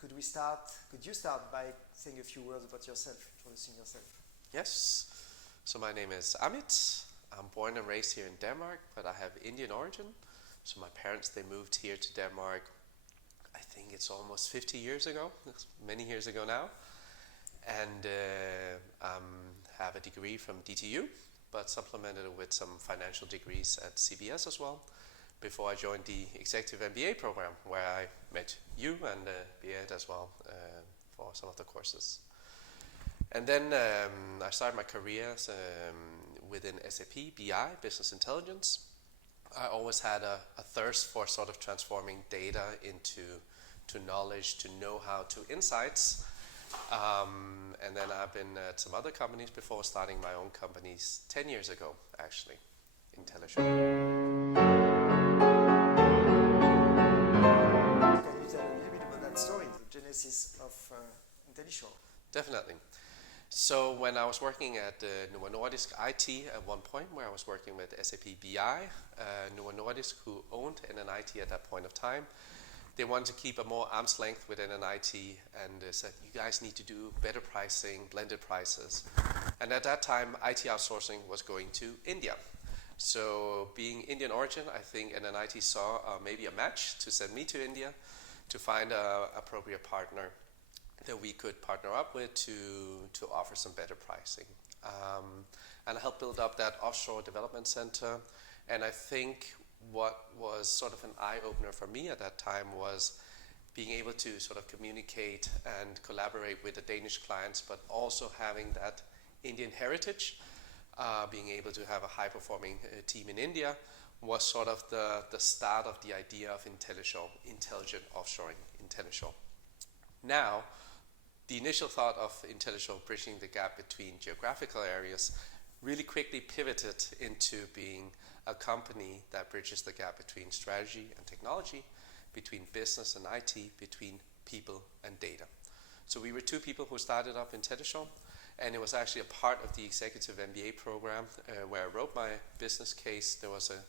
Could you start by saying a few words about yourself, introducing yourself? Yes. So my name is Amit. I'm born and raised here in Denmark, but I have Indian origin. So my parents, they moved here to Denmark, I think it's almost 50 years ago, many years ago now. And have a degree from DTU, but supplemented it with some financial degrees at CBS as well, before I joined the Executive MBA program, where I met you and Berit as well for some of the courses. And then I started my career within SAP, BI, Business Intelligence. I always had a thirst for sort of transforming data into knowledge, to know-how, to insights. And then I've been at some other companies before starting my own companies 10 years ago, actually, Intellishore. Can you tell a little bit about that story, the genesis of Intellishore? Definitely. So when I was working at Novo Nordisk IT at one point, where I was working with SAP BI, Novo Nordisk, who owned NNIT at that point of time, they wanted to keep a more arm's length within NNIT and said, you guys need to do better pricing, blended prices. And at that time, IT outsourcing was going to India. So being Indian origin, I think NNIT saw maybe a match to send me to India to find an appropriate partner that we could partner up with to offer some better pricing. And I helped build up that offshore development center. And I think what was sort of an eye-opener for me at that time was being able to sort of communicate and collaborate with the Danish clients, but also having that Indian heritage, being able to have a high-performing team in India was sort of the start of the idea of Intellishore, intelligent offshoring Intellishore. Now, the initial thought of Intellishore bridging the gap between geographical areas really quickly pivoted into being a company that bridges the gap between strategy and technology, between business and IT, between people and data. So we were two people who started up Intellishore, and it was actually a part of the Executive MBA program where I wrote my business case. There was a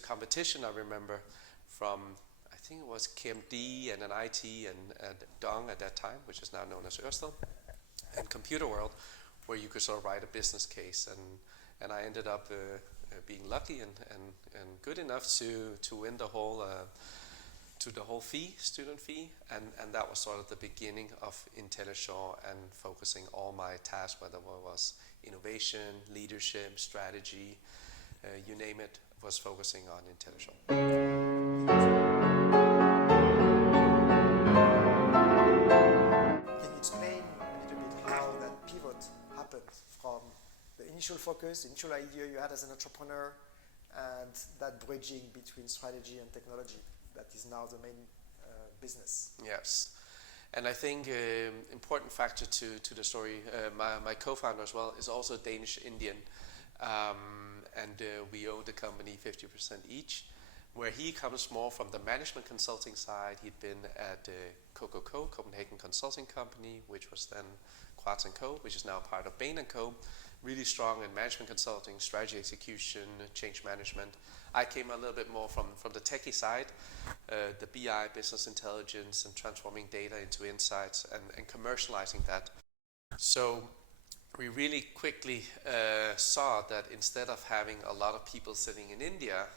competition, I remember, from I think it was KMD and NNIT and Dong at that time, which is now known as Ørsted, and Computer World, where you could sort of write a business case. And I ended up being lucky and good enough to win the whole student fee, and that was sort of the beginning of Intellishore and focusing all my tasks, whether it was innovation, leadership, strategy, you name it, was focusing on Intellishore. Can you explain a little bit how that pivot happened from the initial focus, the initial idea you had as an entrepreneur, and that bridging between strategy and technology that is now the main business? Yes. And I think important factor to the story, my co-founder as well is also Danish-Indian, and we own the company 50% each, where he comes more from the management consulting side. He'd been at Copenhagen Consulting Company, which was then Quartz & Co., which is now part of Bain & Co., really strong in management consulting, strategy execution, change management. I came a little bit more from the techie side, the BI, business intelligence, and transforming data into insights and commercializing that. So we really quickly saw that instead of having a lot of people sitting in India,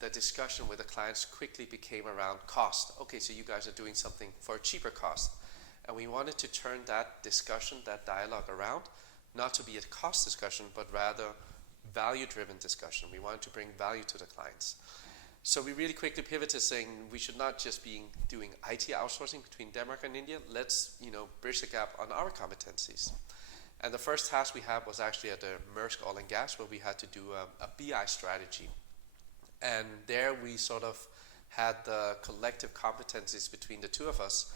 the discussion with the clients quickly became around cost. Okay, so you guys are doing something for a cheaper cost. And we wanted to turn that discussion, that dialogue around, not to be a cost discussion, but rather value-driven discussion. We wanted to bring value to the clients. So we really quickly pivoted, saying we should not just be doing IT outsourcing between Denmark and India. Let's bridge the gap on our competencies. And the first task we had was actually at the Maersk Oil and Gas, where we had to do a BI strategy. And there we sort of had the collective competencies between the two of us,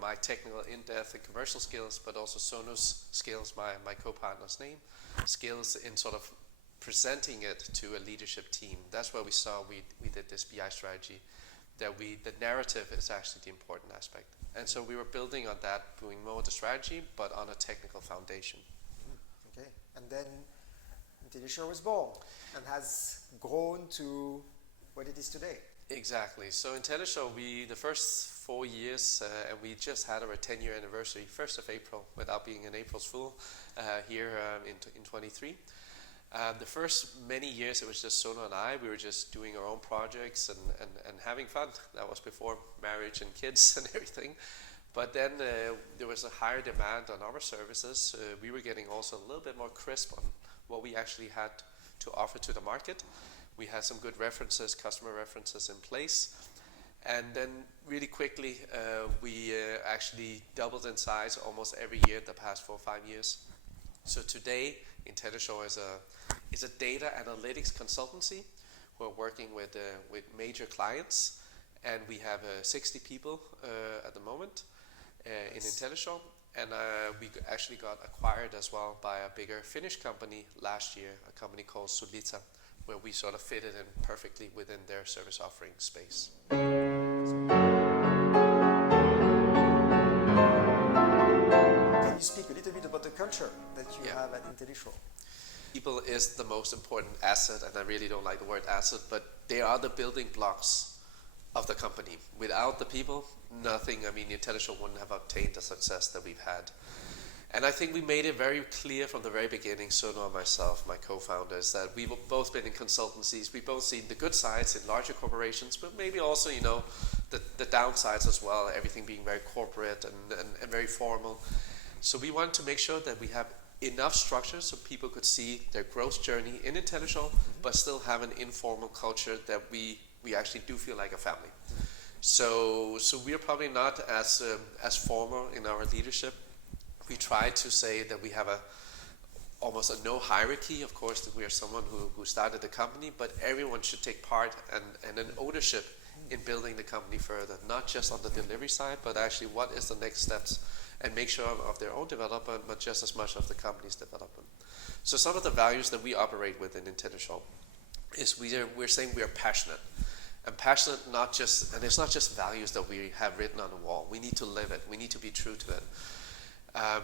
my technical in-depth and commercial skills, but also Sonu's skills, my co-partner's name, skills in sort of presenting it to a leadership team. That's where we saw we did this BI strategy, that the narrative is actually the important aspect. And so we were building on that, doing more of the strategy, but on a technical foundation. Okay, and then Intellishore was born and has grown to what it is today. Exactly. So Intellishore, the first 4 years, and we just had our 10-year anniversary, 1st of April, without being an April's Fool, here in 23. The first many years, it was just Sono and I. We were just doing our own projects and having fun. That was before marriage and kids and everything. But then there was a higher demand on our services. We were getting also a little bit more crisp on what we actually had to offer to the market. We had some good references, customer references in place. And then really quickly, we actually doubled in size almost every year the past 4 or 5 years. So today, Intellishore is a data analytics consultancy. We're working with major clients, and we have 60 people at the moment in Intellishore. And we actually got acquired as well by a bigger Finnish company last year, a company called Solita, where we sort of fitted in perfectly within their service offering space. Can you speak a little bit about the culture that you have at Intellishore? People is the most important asset, and I really don't like the word asset, but they are the building blocks of the company. Without the people, nothing. I mean, Intellishore wouldn't have obtained the success that we've had. And I think we made it very clear from the very beginning, Sono and myself, my co-founders, that we've both been in consultancies. We've both seen the good sides in larger corporations, but maybe also, the downsides as well, everything being very corporate and very formal. So we wanted to make sure that we have enough structure so people could see their growth journey in Intellishore, but still have an informal culture that we actually do feel like a family. So we are probably not as formal in our leadership. We try to say that we have almost a no hierarchy. Of course, that we are someone who started the company, but everyone should take part and an ownership in building the company further, not just on the delivery side, but actually what is the next steps, and make sure of their own development, but just as much of the company's development. So some of the values that we operate with in Intellishore is we're saying we are passionate. And passionate, and it's not just values that we have written on the wall. We need to live it. We need to be true to it.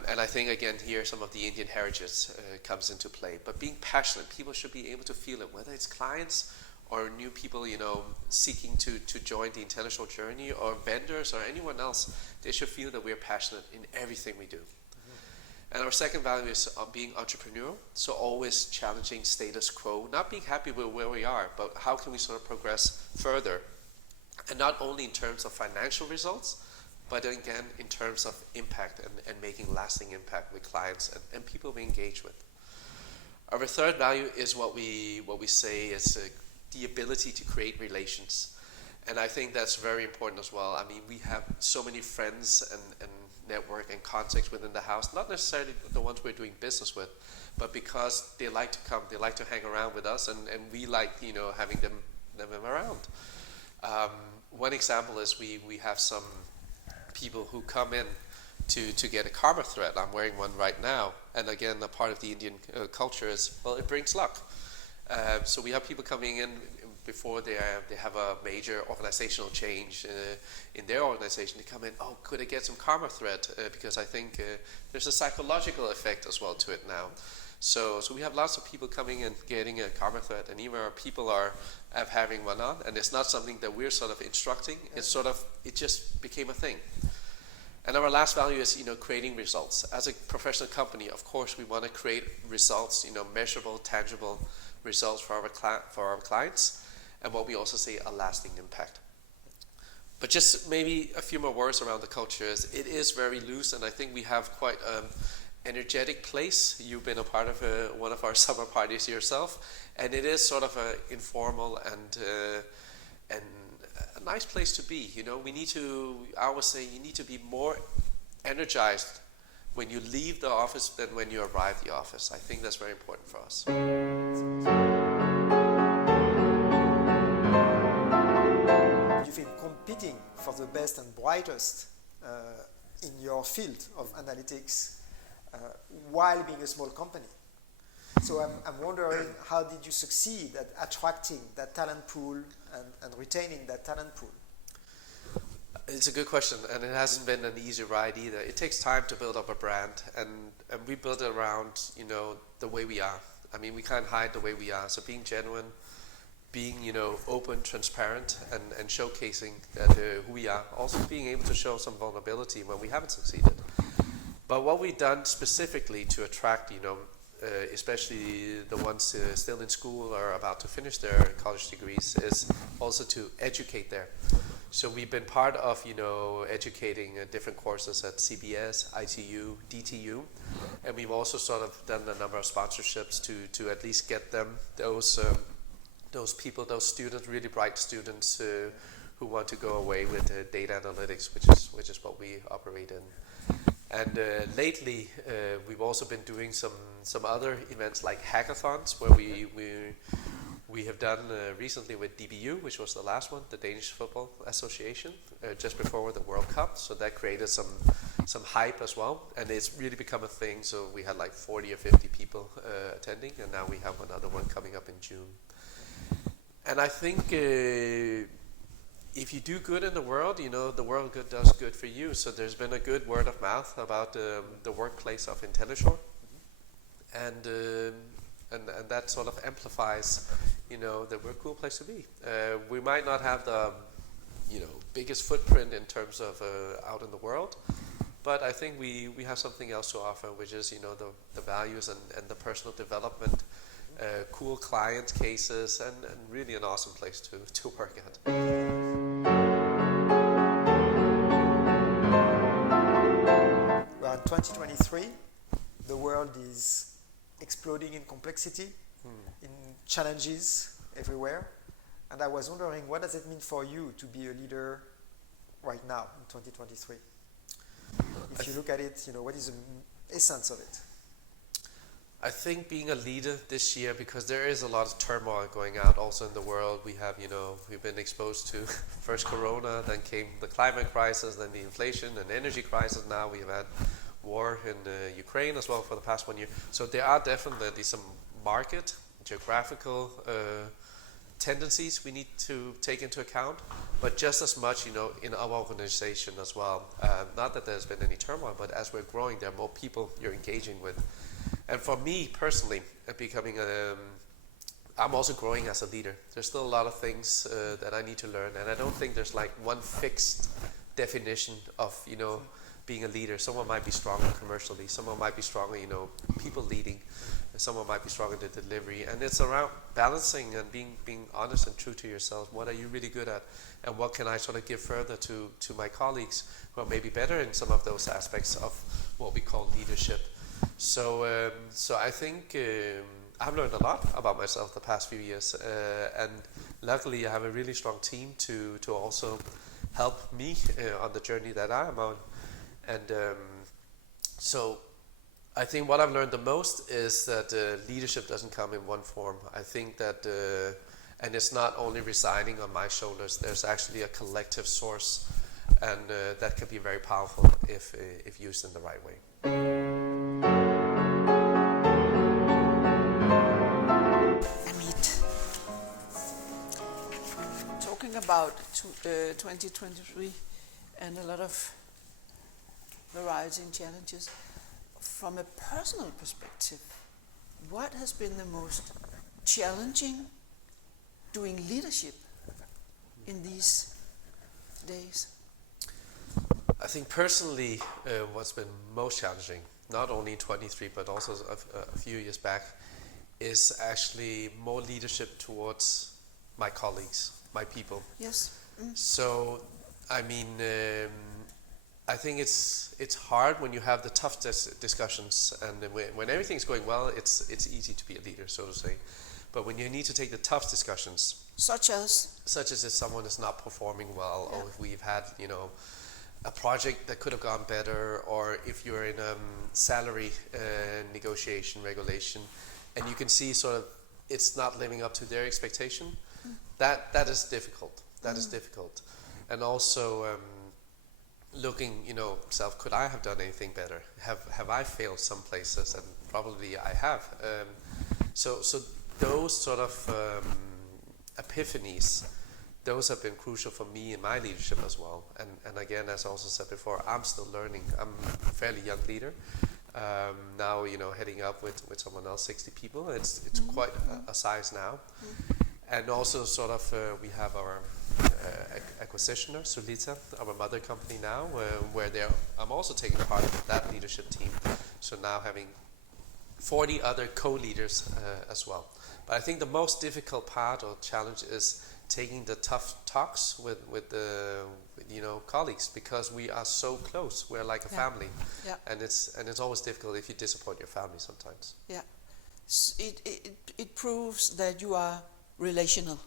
And I think, again, here some of the Indian heritage comes into play. But being passionate, people should be able to feel it, whether it's clients or new people, seeking to join the Intellishore journey, or vendors or anyone else. They should feel that we're passionate in everything we do. And our second value is being entrepreneurial, so always challenging status quo, not being happy with where we are, but how can we sort of progress further? And not only in terms of financial results, but again, in terms of impact and making lasting impact with clients and people we engage with. Our third value is what we say is the ability to create relations. And I think that's very important as well. I mean, we have so many friends and network and contacts within the house, not necessarily the ones we're doing business with, but because they like to come, they like to hang around with us, and we like, having them around. One example is we have some people who come in to get a karma thread. I'm wearing one right now, and again, a part of the Indian culture is, well, it brings luck. So we have people coming in before they have a major organizational change in their organization. They come in, oh, could I get some karma thread? Because I think there's a psychological effect as well to it now. So we have lots of people coming and getting a karma thread, and even our people are having one on, and it's not something that we're sort of instructing. It's it just became a thing. And our last value is, creating results. As a professional company, of course, we want to create results, measurable, tangible results for our clients, and what we also say, a lasting impact. But just maybe a few more words around the culture is, it is very loose, and I think we have quite an energetic place. You've been a part of one of our summer parties yourself, and it is sort of informal and a nice place to be. I always say, you need to be more energized when you leave the office than when you arrive the office. I think that's very important for us. You've been competing for the best and brightest in your field of analytics while being a small company. So I'm wondering, how did you succeed at attracting that talent pool and retaining that talent pool? It's a good question, and it hasn't been an easy ride either. It takes time to build up a brand, and we build it around, the way we are. I mean, we can't hide the way we are. So being genuine, being, open, transparent, and showcasing that who we are. Also being able to show some vulnerability when we haven't succeeded. But what we've done specifically to attract, especially the ones still in school or about to finish their college degrees, is also to educate there. So we've been part of, educating different courses at CBS, ITU, DTU, and we've also sort of done a number of sponsorships to at least get them those people, those students, really bright students who want to go away with data analytics, which is what we operate in. And lately, we've also been doing some other events like hackathons, where we have done recently with DBU, which was the last one, the Danish Football Association, just before the World Cup. So that created some hype as well, and it's really become a thing. So we had like 40 or 50 people attending, and now we have another one coming up in June. And I think if you do good in the world, the world does good for you. So there's been a good word of mouth about the workplace of Intellishore, and that sort of amplifies, that we're a cool place to be. We might not have the, biggest footprint in terms of out in the world, but I think we have something else to offer, which is, the values and the personal development, cool client cases, and really an awesome place to work at. Well, in 2023, the world is exploding in complexity, in challenges everywhere. And I was wondering, what does it mean for you to be a leader right now in 2023? If you look at it, what is the essence of it? I think being a leader this year, because there is a lot of turmoil going out also in the world. We have, we've been exposed to first Corona, then came the climate crisis, then the inflation and energy crisis. Now we have had war in Ukraine as well for the past 1 year. So there are definitely some market, geographical tendencies we need to take into account, but just as much, in our organization as well. Not that there's been any turmoil, but as we're growing, there are more people you're engaging with. And for me personally, becoming I'm also growing as a leader. There's still a lot of things that I need to learn, and I don't think there's like one fixed definition of, being a leader. Someone might be stronger commercially, someone might be stronger, people leading, someone might be stronger in the delivery, and it's around balancing and being honest and true to yourself. What are you really good at, and what can I sort of give further to my colleagues who are maybe better in some of those aspects of what we call leadership. So I think I've learned a lot about myself the past few years, and luckily I have a really strong team to also help me on the journey that I am on. And so I think what I've learned the most is that leadership doesn't come in one form. I think that, and it's not only residing on my shoulders, there's actually a collective source, and that can be very powerful if used in the right way. Amit, talking about 2023 and a lot of variety and challenges, from a personal perspective, what has been the most challenging doing leadership in these days? I think personally, what's been most challenging, not only in 23 but also a few years back, is actually more leadership towards my colleagues, my people. Yes. So, I mean, I think it's hard when you have the tough discussions, and when everything's going well, it's easy to be a leader, so to say. But when you need to take the tough discussions, such as if someone is not performing well, or if we've had a project that could have gone better, or if you're in a salary negotiation regulation, and you can see sort of it's not living up to their expectation, that is difficult. That is difficult, and also. Looking, self, could I have done anything better? Have I failed some places? And probably I have. So those sort of epiphanies, those have been crucial for me in my leadership as well. And again, as I also said before, I'm still learning. I'm a fairly young leader. Now, heading up with someone else, 60 people. It's quite a size now. And also sort of we have our acquisitioner, Solita, our mother company now, where I'm also taking part of that leadership team. So now having 40 other co-leaders as well. But I think the most difficult part or challenge is taking the tough talks with the colleagues, because we are so close. We're like a family, and it's always difficult if you disappoint your family sometimes. Yeah, it proves that you are relational.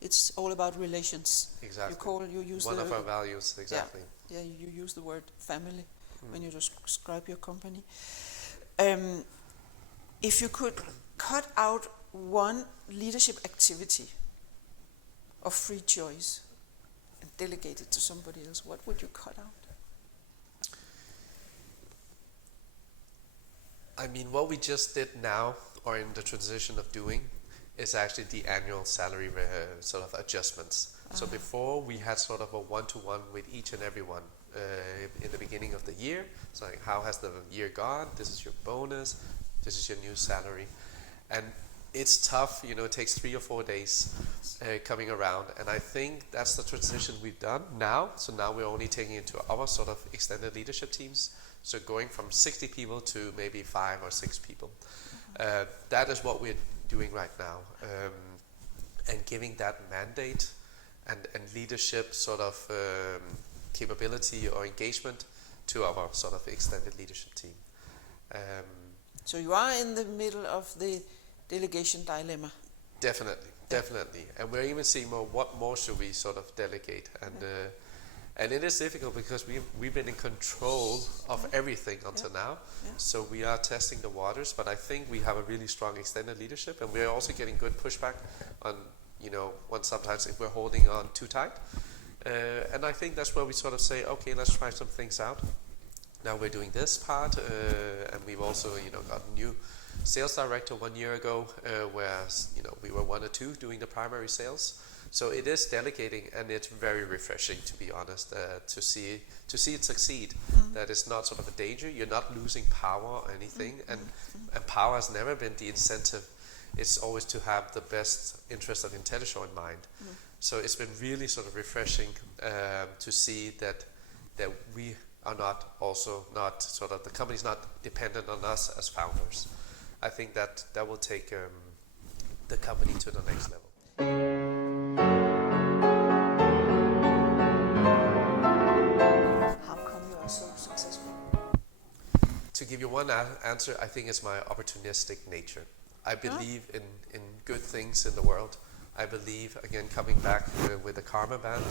It's all about relations. Exactly. You use one of our values. Exactly. Yeah, you use the word family when you describe your company. If you could cut out one leadership activity of free choice and delegate it to somebody else, what would you cut out? I mean, what we just did now, or in the transition of doing, is actually the annual salary sort of adjustments. So before we had sort of a one-to-one with each and every one in the beginning of the year. So like, how has the year gone? This is your bonus. This is your new salary. And it's tough, it takes 3 or 4 days coming around. And I think that's the transition we've done now. So now we're only taking it to our sort of extended leadership teams. So going from 60 people to maybe 5 or 6 people. That is what we're doing right now. And giving that mandate and leadership sort of capability or engagement to our sort of extended leadership team. So you are in the middle of the delegation dilemma. Definitely. And we're even seeing what more should we sort of delegate. And it is difficult because we've been in control of everything until now. Yeah. So we are testing the waters, but I think we have a really strong extended leadership, and we're also getting good pushback on, when sometimes if we're holding on too tight. And I think that's where we sort of say, okay, let's try some things out. Now we're doing this part, and we've also, got a new sales director 1 year ago, whereas, we were 1 or 2 doing the primary sales. So it is delegating, and it's very refreshing, to be honest, to see it succeed. That it's not sort of a danger. You're not losing power or anything, and power has never been the incentive. It's always to have the best interest of Intellishore in mind. So it's been really sort of refreshing to see that we are not sort of the company's not dependent on us as founders. I think that will take the company to the next level. How come you are so successful? To give you one answer, I think it's my opportunistic nature. I believe in good things in the world. I believe, again, coming back with the karma band,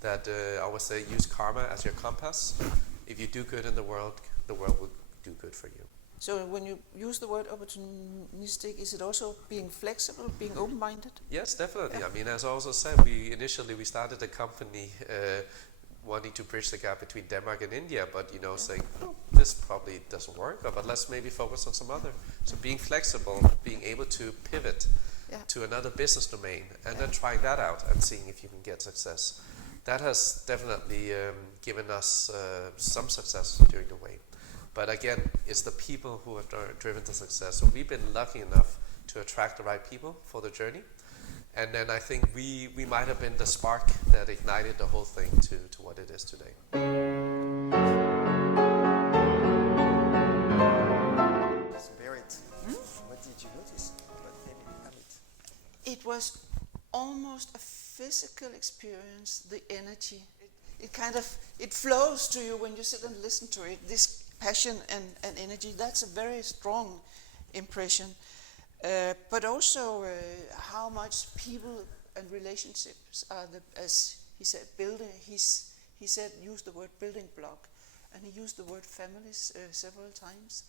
that I always say use karma as your compass. If you do good in the world will do good for you. So when you use the word opportunistic, is it also being flexible, being open-minded? Yes, definitely. Yeah. I mean, as I also said, we started a company wanting to bridge the gap between Denmark and India, but saying, this probably doesn't work, but let's maybe focus on some other. So being flexible, being able to pivot to another business domain, and then trying that out and seeing if you can get success. That has definitely given us some success during the way. But again, it's the people who have driven the success. So we've been lucky enough to attract the right people for the journey. And then I think we might have been the spark that ignited the whole thing to what it is today. So Berit, what did you notice about Amit? It was almost a physical experience, the energy. It flows to you when you sit and listen to it. This passion and energy, that's a very strong impression. But also how much people and relationships are, as he said, building. He said, use the word building block, and he used the word families several times.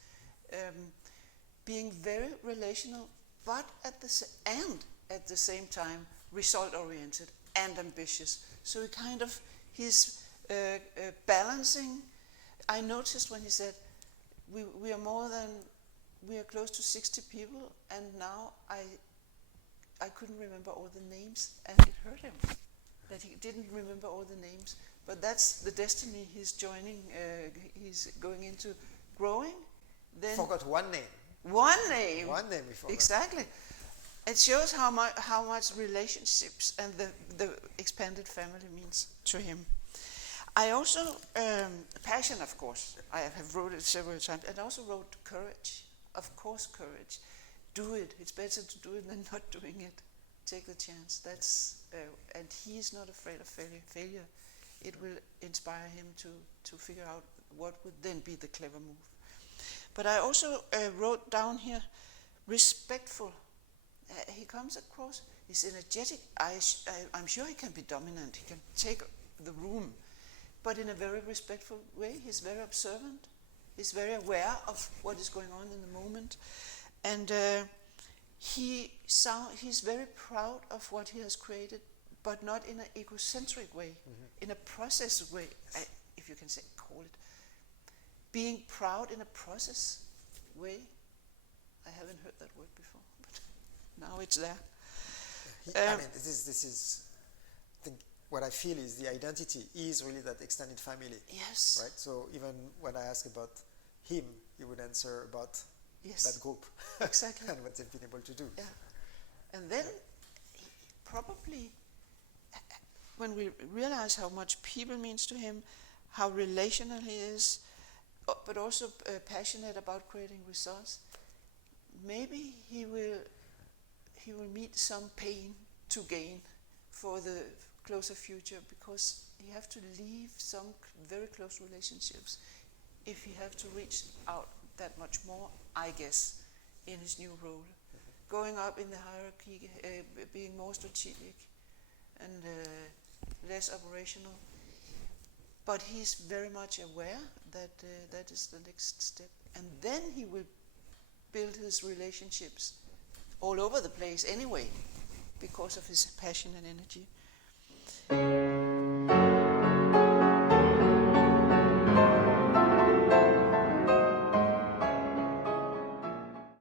Being very relational, but at the same time result-oriented and ambitious. So he's balancing. I noticed when he said, we are close to 60 people, and now I couldn't remember all the names, and it hurt him that he didn't remember all the names. But that's the destiny he's joining. He's going into growing. Then Forgot one name. One name. One name before. Exactly. It shows how much relationships and the expanded family means to him. I also, passion, of course, I have wrote it several times, and also wrote courage. Of course, courage. Do it. It's better to do it than not doing it. Take the chance. That's and he is not afraid of failure. It will inspire him to figure out what would then be the clever move. But I also wrote down here, respectful. He comes across, he's energetic. I'm sure he can be dominant. He can take the room, but in a very respectful way. He's very observant. He's very aware of what is going on in the moment, and he's very proud of what he has created, but not in an egocentric way, in a process way, if you can call it. Being proud in a process way. I haven't heard that word before, but now it's there. I mean, this is. I think what I feel is the identity is really that extended family. Yes. Right. So even when I ask about him, he would answer about that group. Exactly. And what they've been able to do. Yeah. And then probably when we realize how much people means to him, how relational he is, but also passionate about creating results, maybe he will meet some pain to gain for the closer future, because he have to leave some very close relationships if he have to reach out that much more, I guess, in his new role. Going up in the hierarchy, being more strategic and less operational. But he's very much aware that that is the next step. And then he will build his relationships all over the place anyway, because of his passion and energy.